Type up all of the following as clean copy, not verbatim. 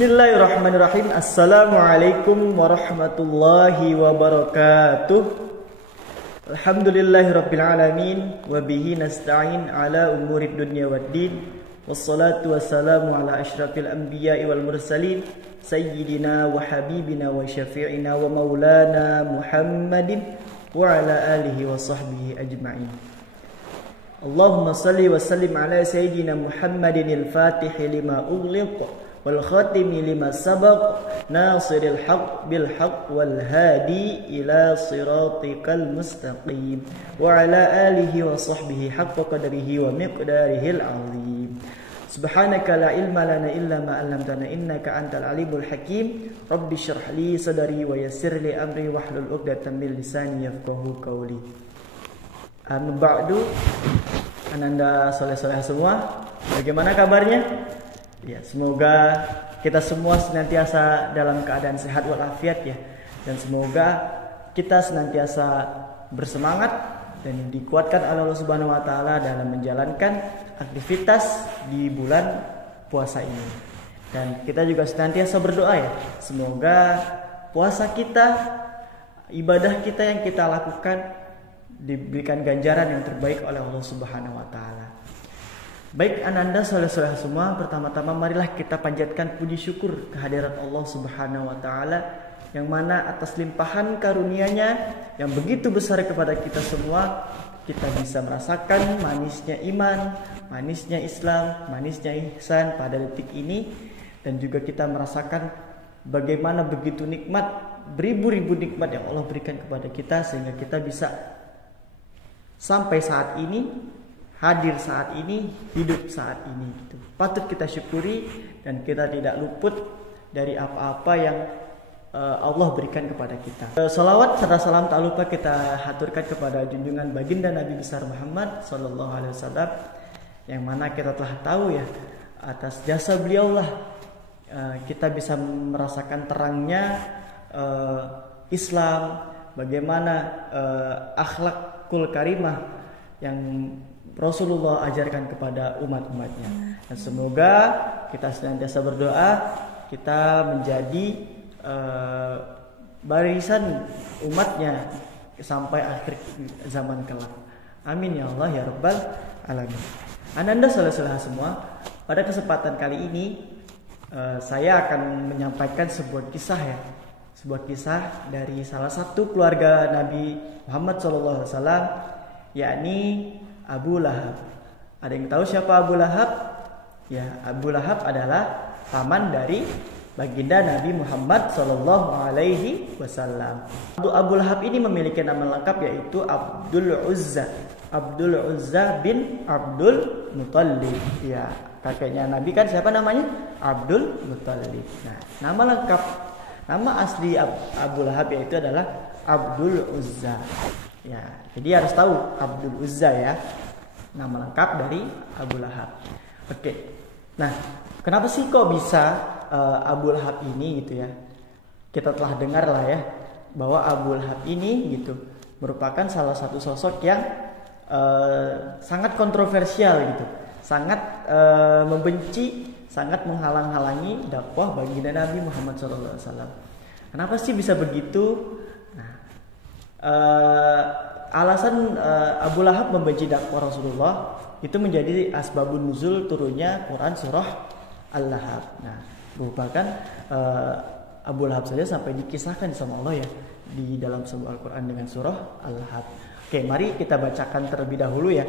Bismillahirrahmanirrahim. Assalamualaikum warahmatullahi wabarakatuh. Alhamdulillahirabbil alamin wa bihi nasta'in ala umurid dunya waddin. Wassalatu wassalamu ala asyrafil anbiya'i wal mursalin sayyidina wa habibina wa syafi'ina wa maulana Muhammadin wa ala alihi wa sahbihi ajma'in. Allahumma salli wa sallim ala sayyidina Muhammadin al-fatihi lima ughliq wal khatimi lima sabaq nasiril haqq bil haqq wal hadi ila siratikal mustaqim wa ala alihi wa sahbihi haqqa qadrihi wa miqdarihil azim. Subhanaka la ilma lana illa ma 'allamtana innaka antal alimul hakim. Rabbi shrah li sadri wa yassir li amri wahlul 'uqdatam min lisani yafqahu qawli. Amma ba'du. Ananda soleh-soleh semua, bagaimana kabarnya? Ya, semoga kita semua senantiasa dalam keadaan sehat walafiat ya. Dan semoga kita senantiasa bersemangat dan dikuatkan oleh Allah Subhanahu wa taala dalam menjalankan aktivitas di bulan puasa ini. Dan kita juga senantiasa berdoa ya, semoga puasa kita, ibadah kita yang kita lakukan diberikan ganjaran yang terbaik oleh Allah Subhanahu wa taala. Baik ananda soleh-soleh semua, pertama-tama marilah kita panjatkan puji syukur kehadirat Allah Subhanahu wa taala yang mana atas limpahan karunia-Nya yang begitu besar kepada kita semua, kita bisa merasakan manisnya iman, manisnya Islam, manisnya ihsan pada detik ini, dan juga kita merasakan bagaimana begitu nikmat, beribu-ribu nikmat yang Allah berikan kepada kita sehingga kita bisa sampai saat ini, hadir saat ini, hidup saat ini gitu. Patut kita syukuri dan kita tidak luput dari apa-apa yang Allah berikan kepada kita. Salawat serta salam tak lupa kita haturkan kepada junjungan baginda Nabi besar Muhammad sallallahu alaihi wasallam, yang mana kita telah tahu ya, atas jasa beliau lah kita bisa merasakan terangnya Islam, bagaimana akhlakul karimah yang Rasulullah ajarkan kepada umat-umatnya. Dan semoga kita senantiasa berdoa kita menjadi barisan umatnya sampai akhir zaman kelak. Amin ya Allah ya Rabbal alamin. Ananda soleh-soleh semua, pada kesempatan kali ini saya akan menyampaikan sebuah kisah ya. Sebuah kisah dari salah satu keluarga Nabi Muhammad SAW, yakni Abu Lahab. Ada yang tahu siapa Abu Lahab? Ya, Abu Lahab adalah paman dari baginda Nabi Muhammad sallallahu alaihi wasallam. Abu Lahab ini memiliki nama lengkap yaitu Abdul Uzza. Abdul Uzza bin Abdul Muttalib. Ya, kakeknya Nabi kan siapa namanya? Abdul Muttalib. Nah, nama lengkap, nama asli Abu Lahab yaitu adalah Abdul Uzza. Ya, jadi harus tahu Abdul Uzza ya, nama lengkap dari Abu Lahab. Oke. Nah, kenapa sih kok bisa Abu Lahab ini gitu ya? Kita telah dengar lah ya bahwa Abu Lahab ini gitu merupakan salah satu sosok yang sangat kontroversial gitu, sangat membenci, sangat menghalang-halangi dakwah baginda Nabi Muhammad SAW. Kenapa sih bisa begitu? Alasan Abu Lahab membenci dakwah Rasulullah itu menjadi asbabun nuzul turunnya Quran surah Al-Lahab. Nah, merupakan Abu Lahab saja sampai dikisahkan sama Allah ya di dalam sebuah Al-Quran dengan surah Al-Lahab. Oke, mari kita bacakan terlebih dahulu ya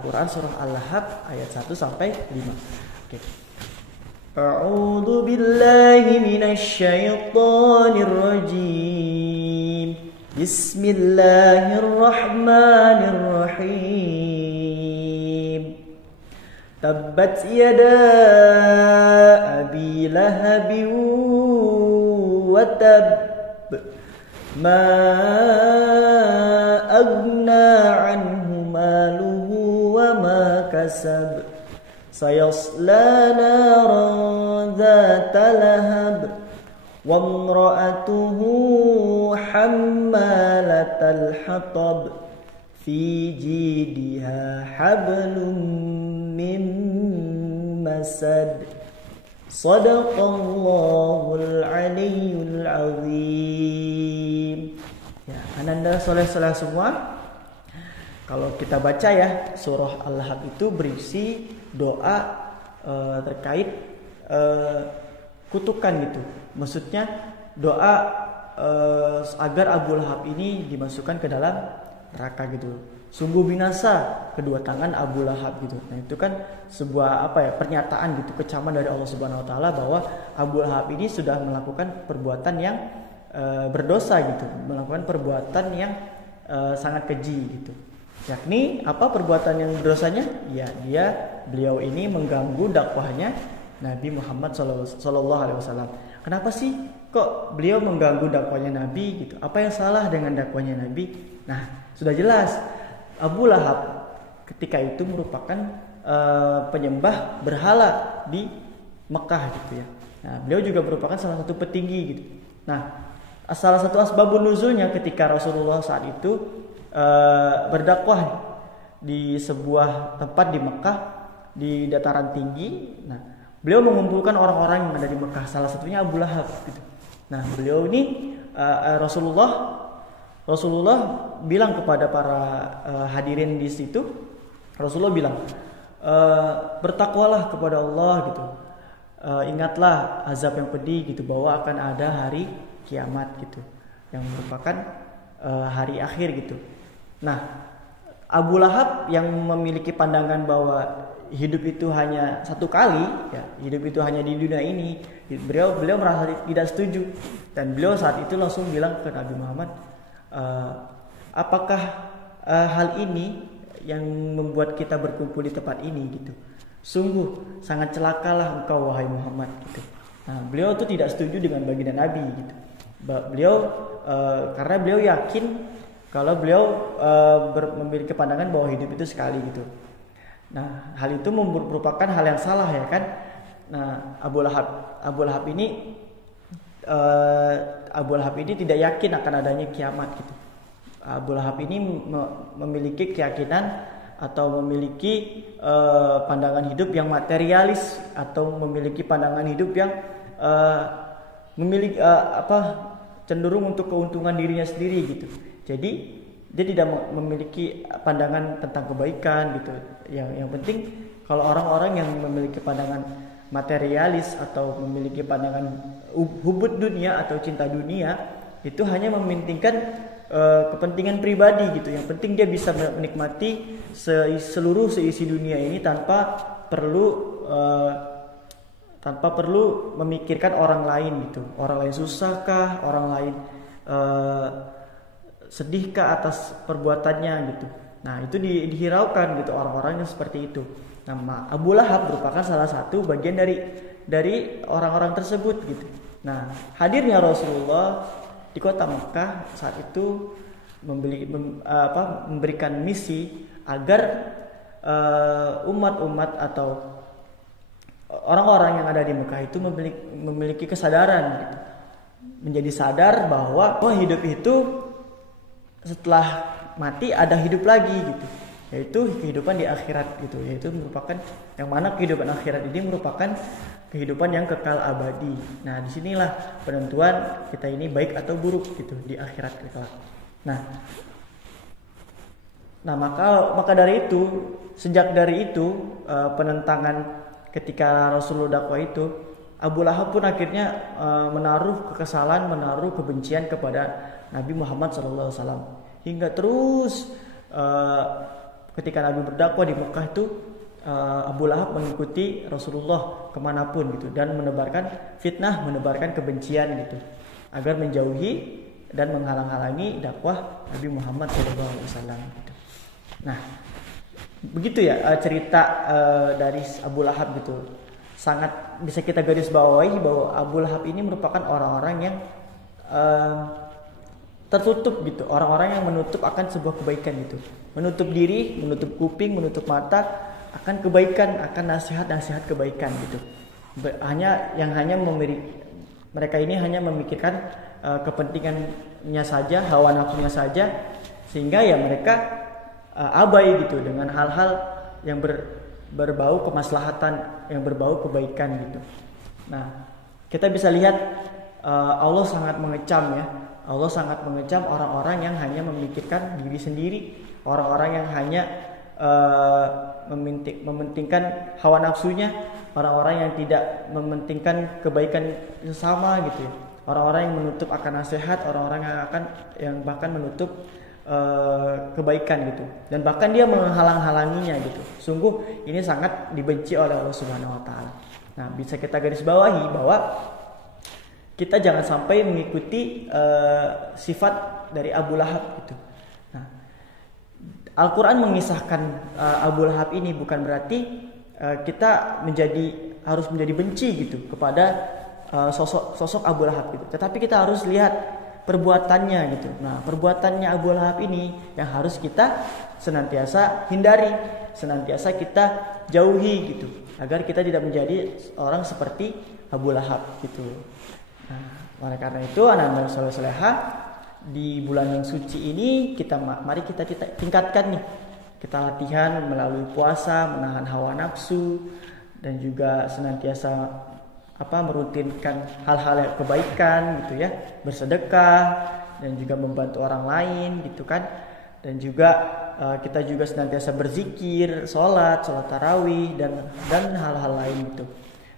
Quran surah Al-Lahab ayat 1 sampai 5. Oke. A'udzu billahi minasy syaithanir rajim. Bismillahirrahmanirrahim. Tabbat yada abi lahabin wa tab. Ma aghna anhu maluhu wa ma kasab. Sayasla naran dhata lahab. Wa imra'atuhu hammalatal hatab fi jidha hablum min masad. Sadaqallahul aliyyul azim. Ya, ananda soleh-soleh semua. Kalau kita baca ya, surah Al-Lahab itu berisi doa terkait kutukan gitu. Maksudnya doa agar Abu Lahab ini dimasukkan ke dalam neraka gitu. Sungguh binasa kedua tangan Abu Lahab gitu. Nah, itu kan sebuah pernyataan gitu, kecaman dari Allah Subhanahu wa taala bahwa Abu Lahab ini sudah melakukan perbuatan yang berdosa gitu, melakukan perbuatan yang sangat keji gitu. Yakni apa perbuatan yang dosanya? Ya, beliau ini mengganggu dakwahnya Nabi Muhammad sallallahu alaihi wasallam. Kenapa sih kok beliau mengganggu dakwahnya Nabi gitu? Apa yang salah dengan dakwahnya Nabi? Nah, sudah jelas Abu Lahab ketika itu merupakan penyembah berhala di Mekah gitu ya. Nah, beliau juga merupakan salah satu petinggi gitu. Nah, salah satu asbabun nuzulnya ketika Rasulullah saat itu berdakwah di sebuah tempat di Mekah di dataran tinggi. Nah, beliau mengumpulkan orang-orang yang ada di Mekah, salah satunya Abu Lahab gitu. Nah, beliau ini Rasulullah bilang kepada para hadirin di situ, Rasulullah bilang, bertakwalah kepada Allah gitu. Ingatlah azab yang pedih gitu, bahwa akan ada hari kiamat gitu, yang merupakan hari akhir gitu. Nah, Abu Lahab yang memiliki pandangan bahwa hidup itu hanya satu kali, ya, hidup itu hanya di dunia ini, beliau merasa tidak setuju, dan beliau saat itu langsung bilang ke Nabi Muhammad, apakah hal ini yang membuat kita berkumpul di tempat ini gitu? Sungguh sangat celakalah engkau wahai Muhammad gitu. Nah, beliau itu tidak setuju dengan baginda Nabi gitu. Karena beliau yakin kalau beliau memiliki pandangan bahwa hidup itu sekali gitu. Nah, hal itu merupakan hal yang salah ya kan. Nah, Abu Lahab ini tidak yakin akan adanya kiamat gitu. Abu Lahab ini memiliki keyakinan atau memiliki pandangan hidup yang materialis, atau memiliki pandangan hidup yang cenderung untuk keuntungan dirinya sendiri gitu. Jadi dia tidak memiliki pandangan tentang kebaikan gitu. Yang penting kalau orang-orang yang memiliki pandangan materialis atau memiliki pandangan hubud dunia atau cinta dunia, itu hanya mementingkan kepentingan pribadi gitu. Yang penting dia bisa menikmati seluruh seisi dunia ini tanpa perlu memikirkan orang lain gitu. Orang lain susahkah, orang lain sedihkah atas perbuatannya gitu. Nah, itu dihiraukan gitu orang-orang yang seperti itu. Nah, Abu Lahab merupakan salah satu bagian dari orang-orang tersebut gitu. Nah, hadirnya Rasulullah di kota Mekah saat itu memberikan misi agar umat-umat atau orang-orang yang ada di Mekah itu memiliki kesadaran gitu. Menjadi sadar bahwa hidup itu setelah mati ada hidup lagi gitu, yaitu kehidupan di akhirat gitu, yaitu merupakan yang mana kehidupan akhirat ini merupakan kehidupan yang kekal abadi. Nah, disinilah penentuan kita ini baik atau buruk gitu di akhirat kelak. Nah, maka dari itu, sejak dari itu penentangan ketika Rasulullah dakwah itu, Abu Lahab pun akhirnya menaruh kekesalan, menaruh kebencian kepada Nabi Muhammad SAW, hingga terus ketika Nabi berdakwah di Mekah itu Abu Lahab mengikuti Rasulullah kemanapun gitu, dan menebarkan fitnah, menebarkan kebencian gitu, agar menjauhi dan menghalang-halangi dakwah Nabi Muhammad SAW gitu. Nah, begitu ya cerita dari Abu Lahab gitu. Sangat bisa kita garis bawahi bahwa Abu Lahab ini merupakan orang-orang yang tertutup gitu, orang-orang yang menutup akan sebuah kebaikan gitu, menutup diri, menutup kuping, menutup mata akan kebaikan, akan nasihat-nasihat kebaikan gitu. Mereka ini hanya memikirkan kepentingannya saja, hawa nafsunya saja, sehingga ya mereka abai gitu dengan hal-hal yang berbau kemaslahatan, yang berbau kebaikan gitu. Nah, kita bisa lihat Allah sangat mengecam ya. Allah sangat mengecam orang-orang yang hanya memikirkan diri sendiri, orang-orang yang hanya mementingkan hawa nafsunya, orang-orang yang tidak mementingkan kebaikan sesama gitu ya. Orang-orang yang menutup akan nasihat, orang-orang yang bahkan menutup kebaikan gitu, dan bahkan dia menghalang-halanginya gitu. Sungguh ini sangat dibenci oleh Allah Subhanahu wa taala. Nah, bisa kita garis bawahi bahwa kita jangan sampai mengikuti sifat dari Abu Lahab gitu. Nah, Al-Quran mengisahkan Abu Lahab ini bukan berarti kita harus menjadi benci gitu kepada sosok Abu Lahab gitu. Tetapi kita harus lihat perbuatannya gitu. Nah, perbuatannya Abu Lahab ini yang harus kita senantiasa hindari, senantiasa kita jauhi gitu, agar kita tidak menjadi orang seperti Abu Lahab gitu. Nah, oleh karena itu anak-anak soleh-solehah, di bulan yang suci ini mari kita tingkatkan nih. Kita latihan melalui puasa, menahan hawa nafsu, dan juga senantiasa merutinkan hal-hal yang kebaikan gitu ya, bersedekah dan juga membantu orang lain gitu kan. Dan juga kita juga senantiasa berzikir, sholat tarawih dan hal-hal lain gitu.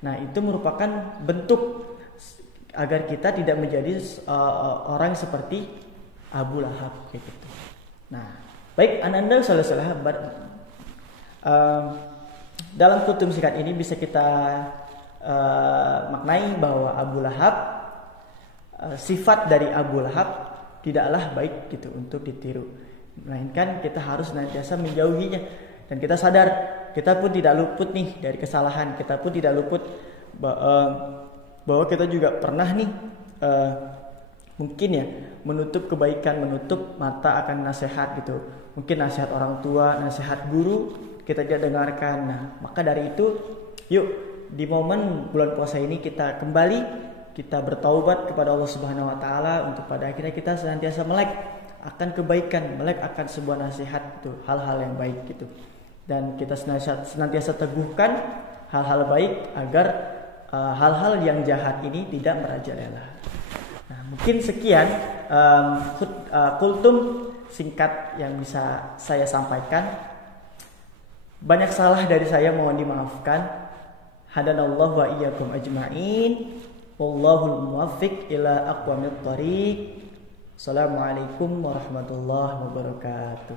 Nah, itu merupakan bentuk agar kita tidak menjadi orang seperti Abu Lahab kayak gitu. Nah, baik anak-anak soleh-solehah, dalam kutum singkat ini bisa kita maknai bahwa Abu Lahab, sifat dari Abu Lahab tidaklah baik gitu untuk ditiru, melainkan kita harus senantiasa menjauhinya. Dan kita sadar kita pun tidak luput nih dari kesalahan, kita pun tidak luput bahwa kita juga pernah nih mungkin ya menutup kebaikan, menutup mata akan nasihat gitu. Mungkin nasihat orang tua, nasihat guru kita tidak dengarkan. Nah, maka dari itu yuk di momen bulan puasa ini kita kembali, kita bertaubat kepada Allah Subhanahu wa taala untuk pada akhirnya kita senantiasa melek akan kebaikan, melek akan sebuah nasihat itu, hal-hal yang baik gitu. Dan kita senantiasa teguhkan hal-hal baik agar hal-hal yang jahat ini tidak merajalela. Nah, mungkin sekian kultum singkat yang bisa saya sampaikan. Banyak salah dari saya, mohon dimaafkan. Hadanallahu wa iyyakum ajma'in. Wallahul muwaffiq ila aqwamit thoriq. Assalamualaikum warahmatullahi wabarakatuh.